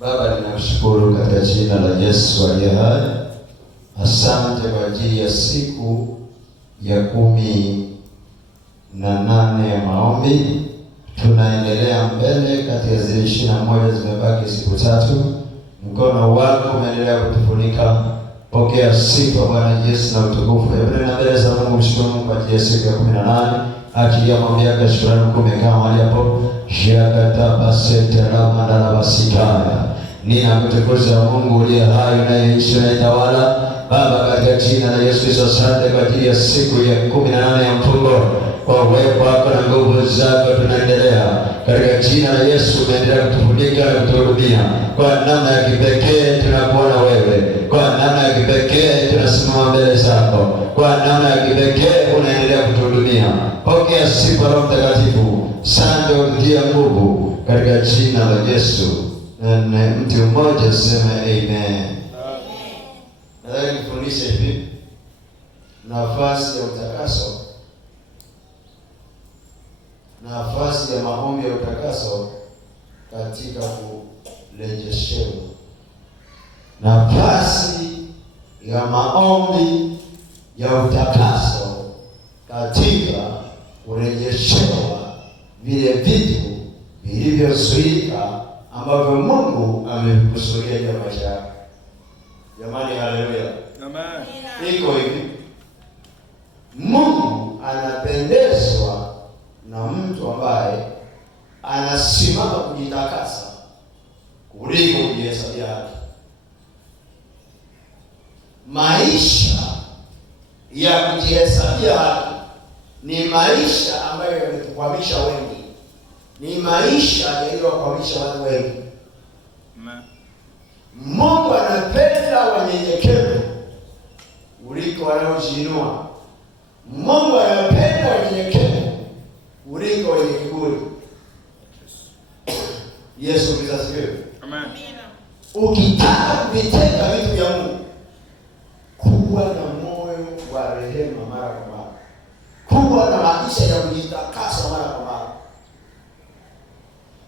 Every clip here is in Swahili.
Baba, ninakushukuru katika jina la Yesu aliye hai. Asante kwa ajili ya siku ya 18 ya maombi. Tunaendelea mbele kati ya zile 21, zimebaki siku 3. Mkono wako umeendelea kutufunika. Pokea sifa Bwana Yesu na utukufu. Hebu na mbele za Mungu mshukuru Mungu kwa ajili ya siku ya 18. Achilia maombi yako, shukrani kumekaa mahali hapo. Shakata basete la mandala basitaya. Ninakutukuza Mungu uliye hai unayeishi na tawala. Baba, katika jina la Yesu Kristo, asante kwa ajili ya siku ya 18 ya mfungo. Kwa uwepo wako na nguvu zako tunaendelea. Katika jina la Yesu umeendelea kutufunika na kutuhudumia. Kwa namna ya kipekee tunakuona wewe. Kwa namna ya kipekee tunasimama mbele zako. Kwa namna ya kipekee unaendelea kutuhudumia. Pokea sifa Roho Mtakatifu. Asante utie nguvu katika jina la Yesu. Na mtu mmoja sema amen. Nataka nifundishe hivi nafasi ya utakaso, nafasi ya maombi ya utakaso katika kurejeshewa. Nafasi ya maombi ya utakaso katika kurejeshewa vile vitu vilivyozuika ambavyo Mungu amekusudia kwa maisha yako. Jamani, haleluya. Amen. Iko hivi. Mungu anapendezwa na mtu ambaye anasimama kujitakasa kuliko kujihesabia haki. Maisha ya kujihesabia haki ni maisha ambayo yametukwamisha wengi. Ni maisha yaliyokwamisha watu wengi. Amen. Mungu anapenda wanyenyekevu kuliko wanaojiinua. Mungu anapenda wanyenyekevu kuliko wenye kiburi. Yesu Kristo asifiwe. Amen. Ukitaka kuvitenda vitu vya Mungu, kuwa na moyo wa rehema mara kwa mara. Kuwa na maisha ya kujitakasa mara kwa mara.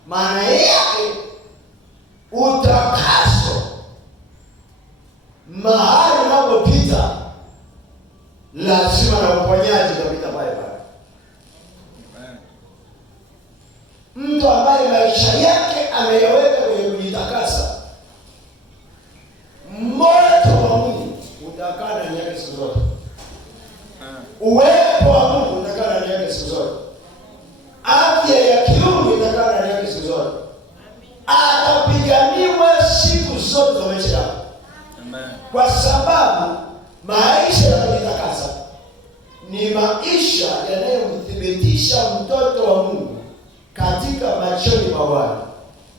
Maana yake utakaso mahali unapopita lazima na uponyaji utapita pale pale. Mtu ambaye maisha yake ameyaweka kwenye kujitakasa, moto wa Mungu utakaa ndani yake siku zote. Uwepo wa Mungu utakaa ndani yake siku zote. Afya ya kiungu itakaa ndani yake siku zote. Atapiganiwa siku zote za maisha yake. Amen. Kwa sababu maisha ya kujitakasa ni maisha yanayomthibitisha mtoto wa Mungu katika machoni pa Bwana.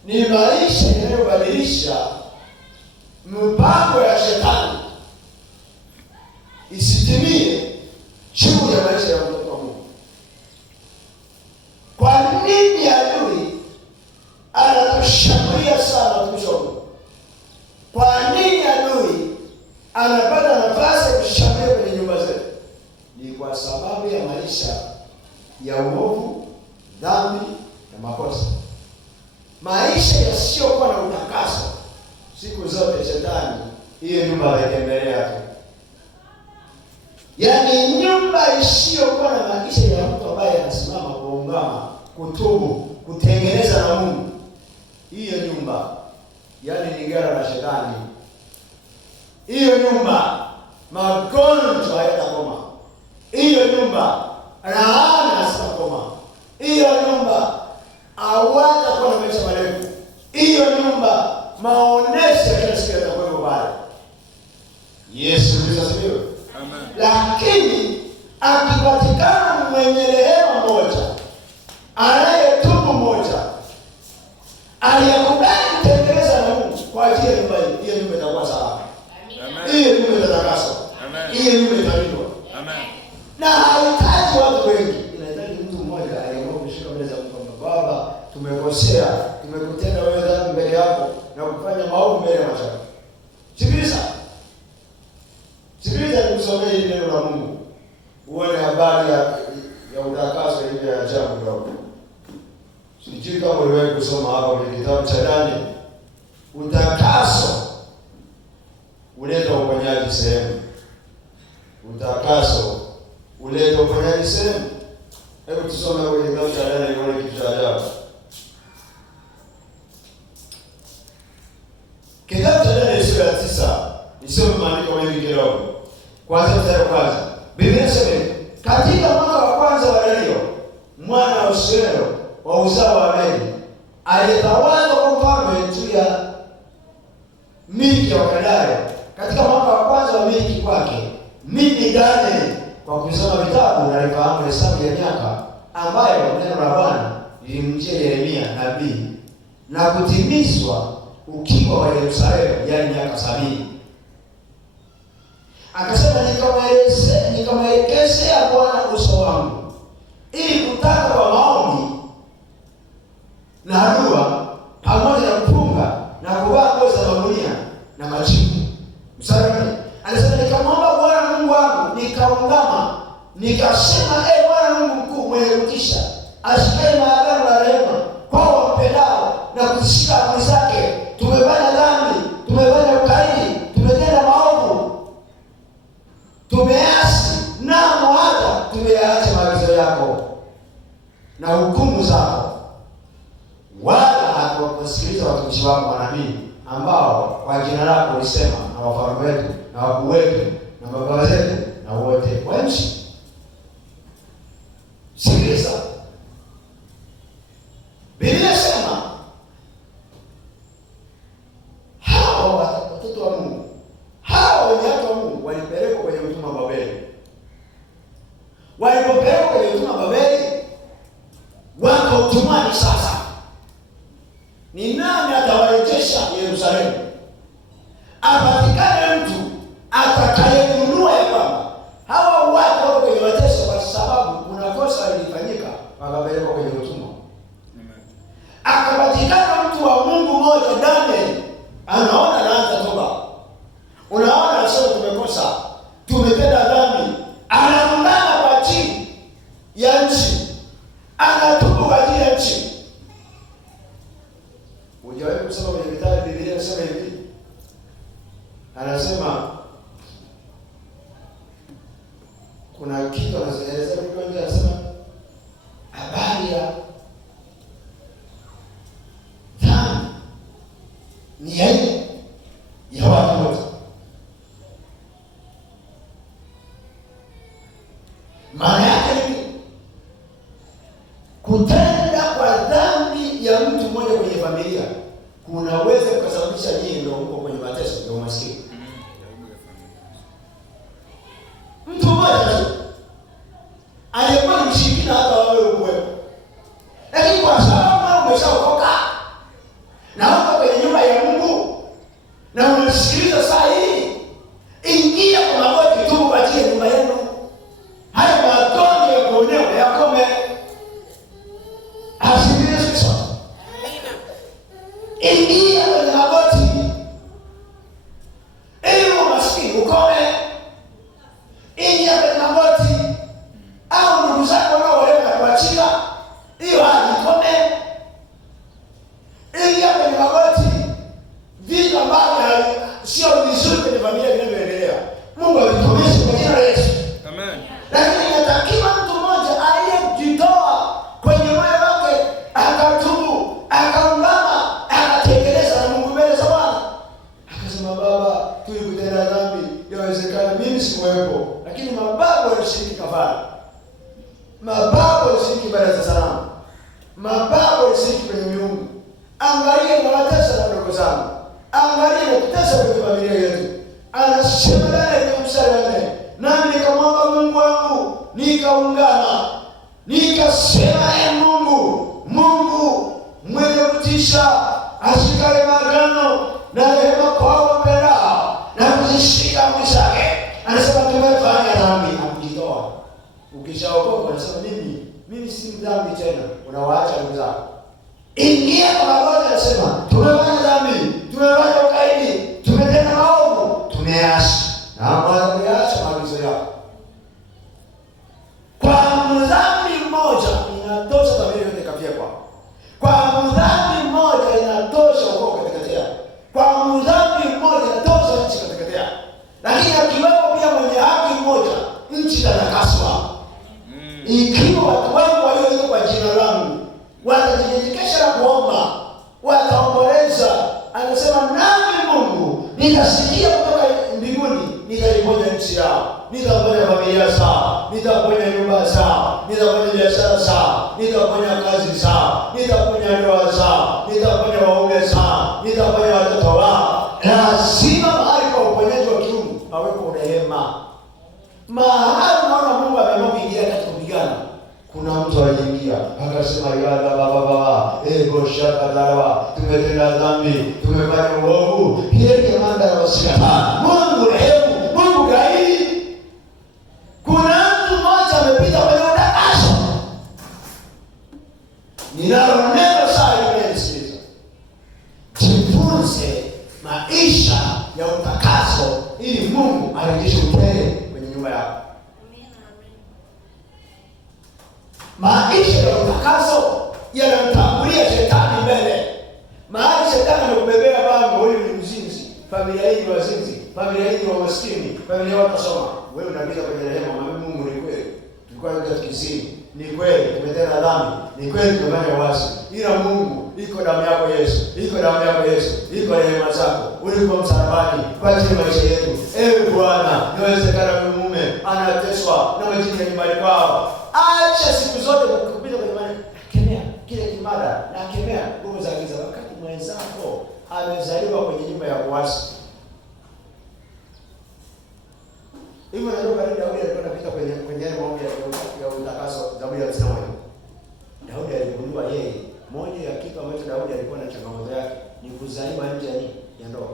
Ni maisha yanayobadilisha mpango ya shetani isitimie juu ya maisha ya mtoto wa Mungu. Kwa nini adui anatushambulia sana watumishi wa Mungu? Kwa nini adui anapata nafasi ya kushambulia kwenye nyumba zetu? Ni kwa sababu ya maisha ya uovu, dhambi na makosa. Maisha yasiyokuwa na utakaso, siku zote shetani hiyo nyumba haitembelea tu. Yaani nyumba isiyokuwa na maisha ya mtu ambaye anasimama kuungama, kutubu, kutengeneza na Mungu, hiyo nyumba yaani ni gara la shetani. Hiyo nyumba magonjwa hayatakoma. Hiyo nyumba laana hazitakoma. Hiyo nyumba hawatakuwa na maisha marefu. Hiyo nyumba maonesho ya kila siku yatakuwa pale. Yesu Kristo asifiwe. Amen. Lakini akipatikana mwenye rehema moja, anayetubu moja, aliyekubali kutengeneza na Mungu kwa ajili ya nyumba hii, hiyo nyumba itakuwa salama. Amen. Hiyo nyumba itatakaswa. Amen. Hiyo nyumba italindwa. Amen. Na haitaji watu wengi. Inahitaji mtu mmoja aliyeamua kushika mbele za Mungu. Baba, tumekosea, tumekutenda wewe dhambi mbele yako na kufanya maovu mbele ya macho yako. Sikiliza. Sikiliza nikusomee hili neno la Mungu. Uone habari ya utakaso hivi ya ajabu kidogo. Sijui kama uliwahi kusoma hapa kwenye kitabu cha Danieli. Utakaso uleta uponyaji sehemu. Utakaso uleta uponyaji sehemu. Hebu tusome kwenye kitabu cha Danieli ile kitu cha ajabu. Kitabu cha Danieli sura ya 9. Nisome maandiko mengi kidogo. Kwanza mstari wa kwanza. Biblia inasema katika mwaka wa kwanza wa Dario mwana wa Ahasuero wa uzao wa Medi aliyetawala kwa mfalme juu ya milki ya Wakaldaya, katika mwaka wa kwanza wa milki kwake, mimi Danieli kwa kusoma vitabu nalifahamu hesabu ya miaka ambayo neno la Bwana lilimjia Yeremia nabii na kutimizwa ukiwa wa Yerusalemu, yaani miaka 70. Akasema nikamwelekezea Bwana uso wangu ili kutaka kwa maombi na dua pamoja na kufunga na kuvaa nguo za magunia na majivu. Mstari anasema nikamwomba Bwana Mungu wangu, nikaungama, nikasema Bwana Mungu mkuu mwenye kutisha, ashikaye maagano la rehema kwa wampendao na kuzishika amri zake. Tumefanya dhambi, tumefanya ukaidi, tumetenda maovu, tumeasi na hata tumeyaacha maagizo yako na hukumu zako, wala hatukusikiliza watumishi wako manabii ambao kwa jina lako ulisema, na wafalme wetu na wakuu wetu na baba zetu na wote wa nchi. Sikiliza, Biblia inasema hao watoto wa Mungu, hao wenye watu wa Mungu walipelekwa kwenye utumwa wa Babeli. Walipopelekwa kwenye utumwa wa Babeli, wako utumwani sasa. Ni nani atawarejesha Yerusalemu? Apatikane mtu atakayenunua ya kwamba hawa watu wako kwenye mateso kwa sababu kuna kosa lilifanyika, wakapelekwa kwenye utumwa. Akapatikana mtu wa Mungu mmoja, Danieli, anaona anaanza toba. Unaona, anasema tumekosa, tumetenda dhambi, anaungana kwa ajili ya nchi, anatubu kwa ajili ya nchi. Hujawahi kusoma kwenye vitabu Biblia inasema hivi, anasema kuna kitu anaeleza Biblia, anasema habari ya dhambi ni ya watu wote. Maana yake ni kutenda kwa dhambi ya mtu mmoja kwenye familia kunaweza kusababisha nyinyi ndio huko kwenye mateso, ndio maskini. Mtu mmoja aliyekuwa mshirikina hata wewe ukwepo, lakini kwa sababu umeshaokoka na uko kwenye nyumba ya Mungu na unasikiliza saa hii, ingia kwa magoti tu kwa ajili ya nyumba yenu. Haya magonjwa ya kuonewa yakome. Asifiwe Yesu. Ingia kwenye magoti ili umaskini ukome. Ingia kwenye magoti, au ndugu zako wanaolewa na kuachia, hiyo hadi ikome. Ingia kwenye magoti, vitu ambavyo sio vizuri kwenye familia vinavyoendelea, Mungu alikomesha kwa jina la Yesu. Amen. Lakini inatakiwa mtu mmoja aliyejitoa kwenye moyo wake, akatubu, akaungama, akatengeneza na Mungu mbele za Bwana. Akasema, Baba, tulikutenda dhambi, yawezekana mimi sikuwepo, lakini mababu walishiriki kafara. Mababu walishiriki ibada za sanamu. Mababu walishiriki kwenye miungu. Angalia na watesa na ndugu zangu. Angalia na kutesa kwenye familia yetu. Anasema ndani ya mstari wa 4, nami nikamwomba Mungu wangu, nikaungana, nikasema, Mungu, Mungu mwenye kutisha, ashikaye maagano na rehema kwa wapendao na kuzishika amri zake. Anasema tumefanya dhambi, akujitoa. Ukishaokoka unasema mimi si dhambi tena, unawaacha ndugu zako. Ingia kwa magoti, anasema tumefanya dhambi, tumefanya ukaidi, tumetenda maovu, tumeasi na Bwana ameacha maagizo yako. Kwa mdhambi mmoja inatosha familia yote kafia kwa. Kwa mdhambi mmoja inatosha ukoo katika tea. kesha na kuomba, wataomboleza. Anasema nami Mungu nitasikia kutoka mbinguni, nitaiponya nchi yao, nitaponya familia zao, nitaponya nyumba zao, nitaponya biashara zao, nitaponya kazi zao, nitaponya ndoa zao, nitaponya waume zao, nitaponya watoto wao. Lazima mahali kwa uponyaji wa kiungu pawepo rehema. Mahali unaona Mungu ameamua kuingia katika kupigana, kuna mtu aliingia akasema yala baba boshaka dawa, tumetenda dhambi, tumefanya uovu, hili kamanda ya wasikata. Mungu rehemu, Mungu gairi. Kuna mtu mmoja amepita kwenye utakaso. Ninalo neno saa hii nisikiliza. Jifunze maisha ya utakaso ili Mungu arejeshe upendo kwenye nyumba yako. Maisha ya utakaso yanamtangulia shetani mbele. Mahali shetani amekubebea bango, wewe ni mzinzi, familia hii ni wazinzi, familia hii ni maskini, familia watasoma. Wewe unapita kwenye rehema, na Mungu ni kweli. Tulikuwa katika kisini, ni kweli tumetenda dhambi, ni kweli tumefanya uasi. Ila Mungu, iko damu yako Yesu, iko damu yako Yesu, iko rehema zako. Ulikuwa msalabani kwa ajili ya maisha yetu. Ewe Bwana, inawezekana mume anateswa na majini ya nyumbani kwao. Acha siku zote kupita kwenye imani. Nakemea kile kimada, nakemea nguvu za giza. Wakati mwenzako amezaliwa kwenye nyumba ya uasi. Hivyo ndio Daudi alikuwa anapita kwenye maombi ya utakaso, Zaburi ya 51. Daudi aligundua yeye, moja ya kitu ambacho Daudi alikuwa na changamoto yake ni kuzaliwa nje ya ndoa.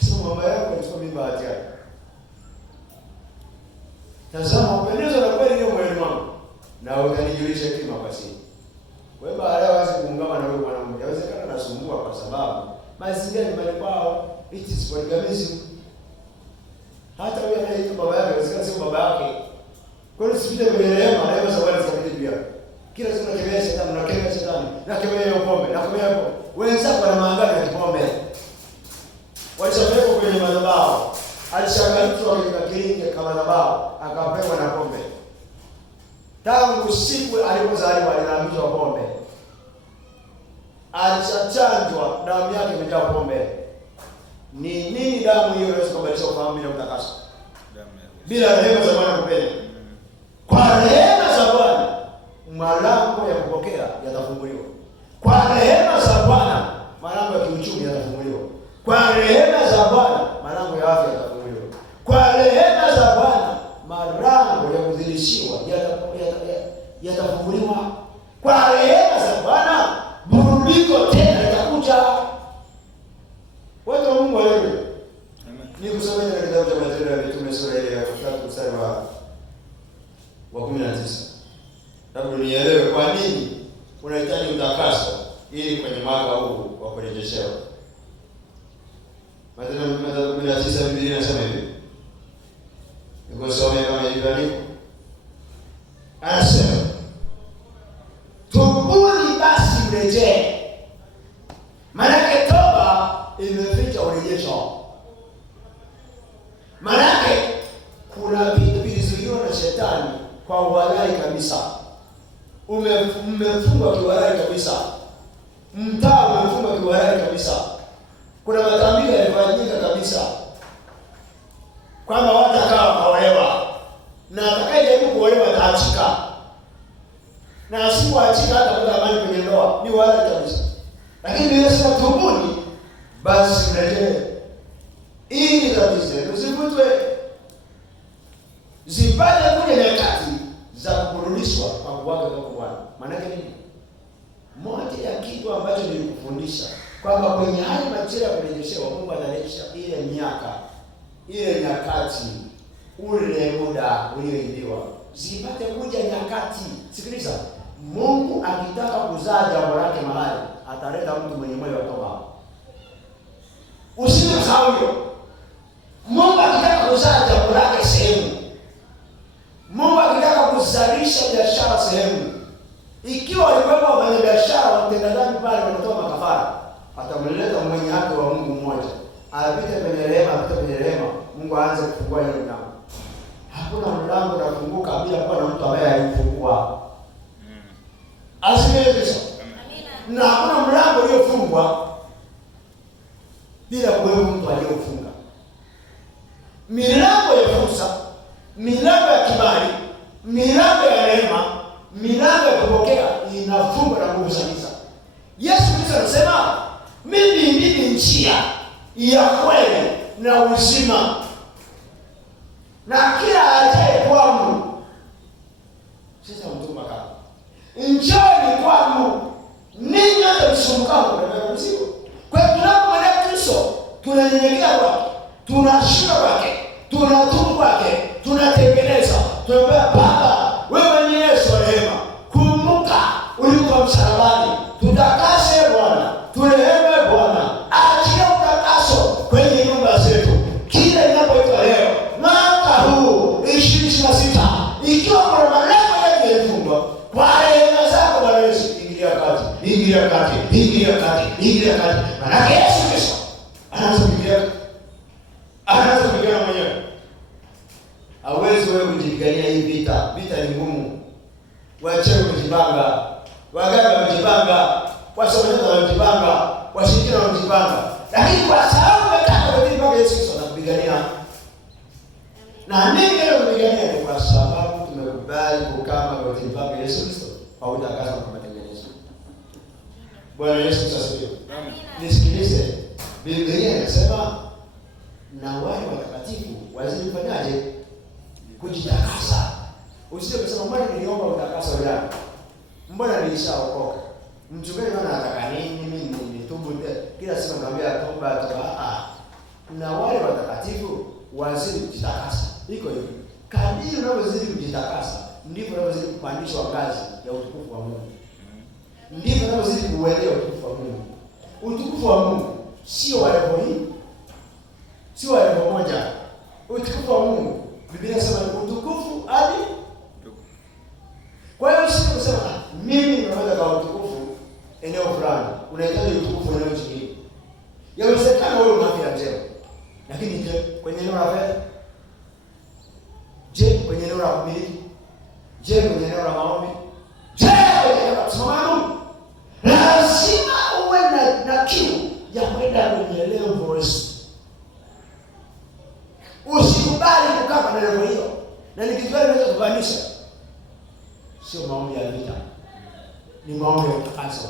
Sasa mama yako alikuwa mimba hatari. Tazama upendeza na kweli ndio moyoni mwangu, na utanijulisha hekima kwa siri. Wewe baada ya kuungama na wewe mwanamke, inawezekana nasumbua kwa sababu mazingira ni mbali kwao, it is polygamism. Hata wewe anaitwa baba yake, inawezekana sio baba yake. Kwa hiyo sipite kwenye rehema, na hiyo sababu zikapita juu yako. Kila siku nakemea shetani, nakemea shetani, nakemea hiyo pombe, nakemea hapo. Wenzako wana maangano ya pombe. Walishapewa kwenye madhabahu. Alishakalishwa katika kilinge kama madhabahu, akapewa na pombe. Tangu siku alipozaliwa alihamishwa pombe. Alishachanjwa, damu yake imejaa pombe. Ni nini damu hiyo inaweza kubadilisha ufahamu bila utakaso? Bila rehema za Bwana kupenda. Kwa rehema za Bwana malango ya kupokea yatafunguliwa. Kwa rehema za Bwana malango ya kiuchumi yatafunguliwa. Kwa rehema za Bwana malango ya afya yatafunguliwa. Kwa rehema za Bwana malango ya kudhilishiwa yatafunguliwa. Kwa rehema za Bwana burudiko tena litakuja. Watu wa Mungu wale. Ni kusoma katika kitabu cha Matendo ya Mitume sura ile ya 3 mstari wa 19. Labda nielewe kwa nini unahitaji utakaso ili kwenye mwaka huu wa kurejeshewa. Matendo ya Mitume 19 Biblia inasema hivi. Nikosome kama ilivyoandikwa. Anasema, tubuni basi mrejee. Maana toba imeficha urejesho. Maana kuna vitu vilizuiwa na shetani kwa uhalali kabisa. Umefungwa kiuhalali kabisa. Mtaa umefungwa kiuhalali kabisa. Kuna matambiko yalifanyika kabisa kwamba watu akawa kaolewa, na atakayejaribu kuolewa ataachika, na asipoachika hata kupata amani kwenye ndoa. Ni uhalali kabisa. Lakini Yesu atubuni basi mrejee, ili kabisa usivutwe, zipate kuja nyakati za kurudishwa kwa kuwaga kwa Bwana. Maana yake nini? Moja ya kitu ambacho nilikufundisha kwamba kwenye hali majira ya kurejeshewa Mungu anarejesha ile miaka, ile nyakati, ule muda ulioibiwa. Zipate kuja nyakati. Sikiliza, Mungu akitaka kuzaa jambo lake mahali, ataleta mtu mwenye moyo wa toba. Usisahau hiyo. Mungu akitaka kuzaa jambo lake sehemu, Mungu akitaka kuzalisha biashara sehemu, ikiwa walikuwa wafanya biashara watenda dhambi pale wanatoa makafara, atamleta mwenye haki wa Mungu mmoja, apite kwenye rehema, apite kwenye rehema, Mungu aanze kufungua ile mlango. Hakuna mlango unafunguka bila kuwa na mtu ambaye alifungua. Asifiwe Yesu. na hakuna mlango uliofungwa bila kuwepo mtu aliyofunga. Milango ya fursa, milango ya kibali, milango ya rehema, milango ya kupokea inafungwa na nguvu za giza. Yesu Kristo anasema, mimi ndimi njia ya kweli na uzima, na kila ajaye kwangu sasa mtuma kama njoni kwangu ninyi wote msumbukao na mzigo. Kwa hiyo tunapomwendea Kristo tunanyenyekea kwake, tunashuka kwake, tunatubu kwake, tunatengeneza, tunaambia Baba, wewe ni Yesu wa rehema, kumbuka ulikuwa msalabani, tutakase Bwana, tureheme Bwana, achia utakaso kwenye nyumba zetu. Kila inapoitwa leo mwaka huu 2026, ikiwa kuna malengo yake yalifungwa, kwa rehema zako Bwana Yesu, ingilia kati, ingilia kati, ingilia kati, ingilia kati. Maana Yesu Kristo anaanza kuingia, anaanza kupigana mwenyewe. Hawezi wewe kujipigania hii vita. Vita ni ngumu. Wachawi kujipanga, waganga wamejipanga, wasomaji wamejipanga, washirikina wamejipanga, lakini kwa sababu umetaka kujipanga, Yesu Kristo anakupigania. Na nini leo kupigania? Ni kwa sababu tumekubali kukaa magotini pake Yesu Kristo au utakaza kwa matengenezo. Bwana Yesu asifiwe. Amen. Nisikilize. Biblia inasema na wale watakatifu wazidi kufanyaje? Kujitakasa. Usije kusema mbona niliomba utakaso leo, mbona nilishaokoka, mchungaji bwana anataka nini mimi nitubu kila siku naambia toba. Na wale watakatifu wazidi kujitakasa. Iko hivi, kadiri unavyozidi kujitakasa ndivyo unavyozidi kupandishwa ngazi ya utukufu wa Mungu, ndivyo unavyozidi kuuelewa utukufu wa Mungu. Utukufu wa Mungu sio wa level hii, sio wa level moja. Utukufu wa Mungu Biblia inasema utukufu hadi. Kwa hiyo sisi kusema mimi ninaweza kwa utukufu eneo fulani, unahitaji utukufu eneo jingine. Yawezekana wewe una afya njema, lakini je, kwenye eneo la fedha? Je, kwenye eneo la kumiliki? Je, kwenye eneo la maombi? Je, kwenye eneo la kusimama? Lazima uwe na kiu ya kwenda kwenye level. Usikubali kukaa kwa level hiyo. Na nikikubali naweza kubanisha. Sio maombi ya vita, ni maombi ya utakaso.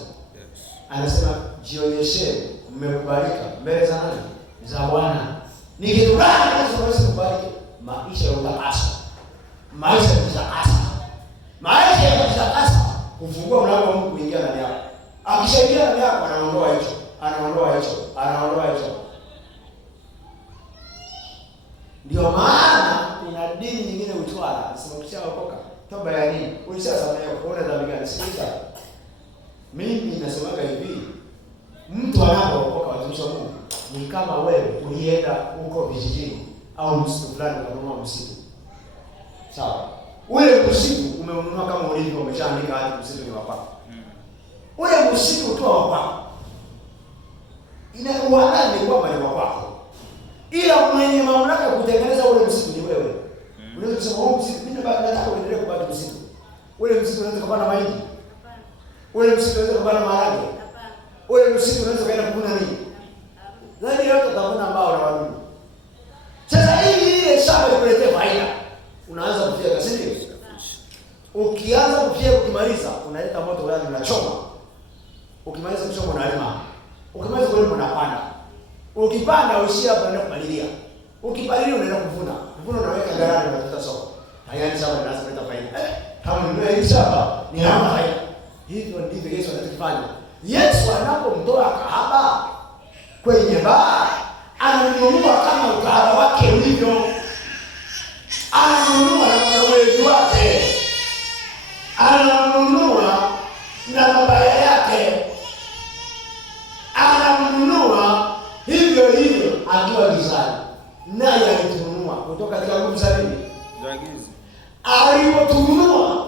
Anasema jionyeshe mmekubalika mbele za nani? Za Bwana. Ni kitu gani kinachoweza kubariki? Maisha ya utakaso, maisha ya kutakasa, maisha ya kutakasa. Kufungua mlango wa Mungu kuingia ndani yako. Akishaingia ndani yako anaondoa hicho, anaondoa hicho, anaondoa hicho. Ndio maana kuna dini nyingine utwala, nasema ukishaokoka toba ya nini? Ulishasamehewa, una dhambi gani? Sikiliza. Mimi nasemaga hivi, mtu anapookoka, watumishi wa Mungu, ni kama wewe ulienda huko vijijini au msitu fulani ukanunua msitu. Sawa? Ule msitu umeununua kama ulivyo, umeshaandika hadi msitu ni wa kwako. Ule msitu utoa wa kwako. Inakuwa ni kwamba ni wa kwako. Ila mwenye mamlaka kutengeneza ule msitu ni wewe. Unaweza kusema huu msitu mimi nataka uendelee kubaki msitu. Ule msitu unaweza kupanda mahindi? Hapana. Ule msitu unaweza kupanda maharage? Hapana. Ule msitu unaweza kwenda kuvuna nini? Hapana. Zaidi yote utavuna mbao na wadudu. Sasa hii ile shamba ikuletee faida, unaanza kufia kasini. Ukianza kufia ukimaliza unaleta moto ndani unachoma. Ukimaliza kuchoma unalima. Ukimaliza kulima unapanda. Ukipanda uishia hapo unaenda kupalilia. Ukipalilia unaenda kuvuna. Kuvuna unaweka garani unatafuta soko. Tayari shamba linaanza kuleta faida. Kama ndio hii shamba ni hapa faida. Hivyo ndivyo Yesu anachofanya. Yesu anapomtoa kahaba kwenye baa, anamnunua kama ukahaba wake ulivyo. Anamnunua na uwezo wake. Anamnunua na mabaya yake. Anamnunua hivyo hivyo akiwa gizani. Naye alitununua kutoka katika nguvu za nini? Za giza. Alipotununua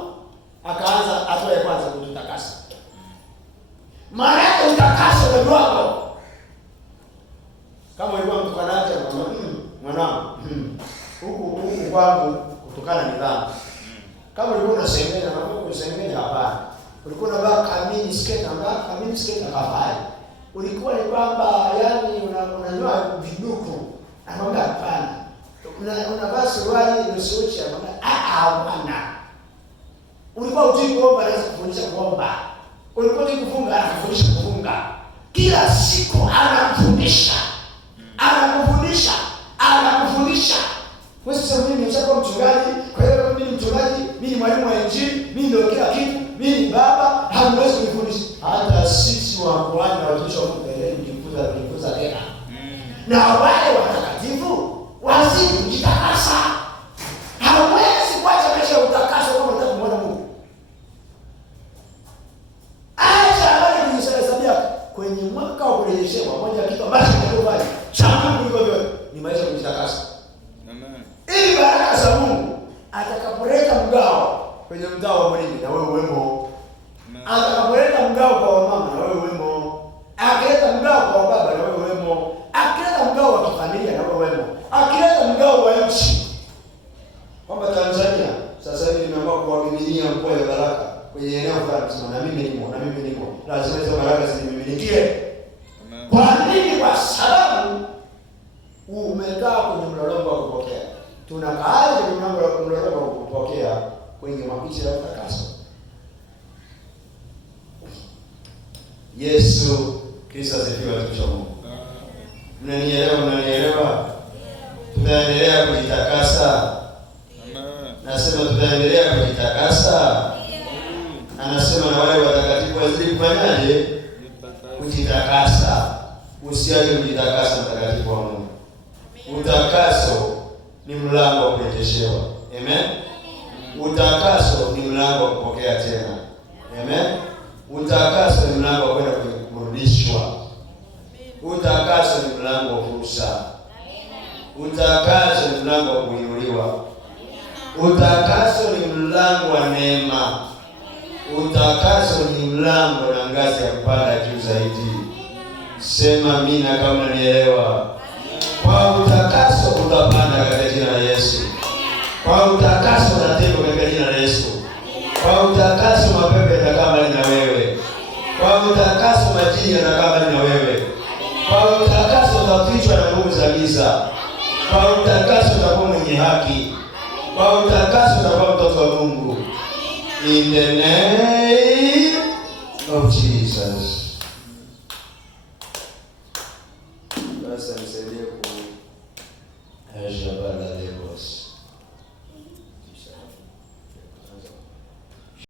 akaanza hatua ya kwanza kututakasa. Maana yake utakasa ndio wako. Kama ulikuwa mtu kanacha mwanangu, huku kwangu kutokana na nidhamu. Kama ulikuwa unasengenya na mambo unasengenya hapana. ulikuwa unavaa kamini sketa, kamini sketa kafai. Ulikuwa ni kwamba yani unanyoa viduku. Anakwambia hapana. Unavaa suruali nusu uchi, anakwambia hapana. Ulikuwa hujui kuomba, anaweza kufundisha kuomba. Ulikuwa hujui kufunga, anakufundisha kufunga. Kila siku anakufundisha. Wewe sasa mimi nimeshakuwa mchungaji, kwa hiyo mimi ni mchungaji, mimi ni mwalimu wa Injili, mimi ndio kila kitu, mimi ni baba, hamwezi kunifundisha. Hata sisi wa kuhani na watumishi wa Mungu kujifunza tena. Na wale watakatifu wazidi kujitakasa. Hawezi kuacha maisha ya utakaso kama unataka kumwona Mungu. Acha habari kujisabia kwenye mwaka wa kurejeshewa, moja ya kitu ambacho kinakufanya changu kuliko vyote ni maisha ya kujitakasa. Ili baraka za Mungu atakapoleta mgao kwenye mgao wa mwili na wewe uwemo. Atakapoleta mgao kwa wamama na wewe uwemo. Akileta mgao kwa baba na wewe uwemo. Akileta mgao wa kifamilia na wewe uwemo. Akileta mgao wa nchi. Kwamba Tanzania sasa hivi nimeamua kuwamiminia mkoa wa baraka kwenye eneo fulani, sema na mimi nimo. Lazima hizo baraka zimiminikie. Kwa nini? Kwa sababu umekaa kwenye mlolongo wa kupokea. Tunakaaje kwenye mlolongo wa kupokea kwenye mapicha ya utakaso? Yesu Kristo asifiwe. Watumishi wa Mungu, mnanielewa? Tunaendelea kujitakasa. Nasema tutaendelea kujitakasa. Anasema na wale watakatifu wazidi kufanyaje? Kujitakasa. Usiache kujitakasa, mtakatifu wa Mungu. Utakaso ni mlango wa kurejeshewa. Amen. Utakaso ni mlango wa kupokea tena. Amen. Utakaso ni mlango wa kwenda kurudishwa. Utakaso ni mlango wa fursa. Utakaso ni mlango wa kuinuliwa. Utakaso ni mlango wa neema. Utakaso ni mlango na ngazi ya kupanda juu zaidi. Sema amina kama unanielewa. Kwa utakaso utapanda katika jina la Yesu. Kwa utakaso utatembea katika jina la Yesu. Kwa utakaso mapepo yatakaa mbali na wewe. Kwa utakaso majini yatakaa mbali na wewe. Kwa utakaso utafichwa na nguvu za giza. Kwa utakaso utakuwa mwenye haki. Kwa utakaso utakuwa mtoto wa Mungu. In the name of Jesus. Basi nisaidie ku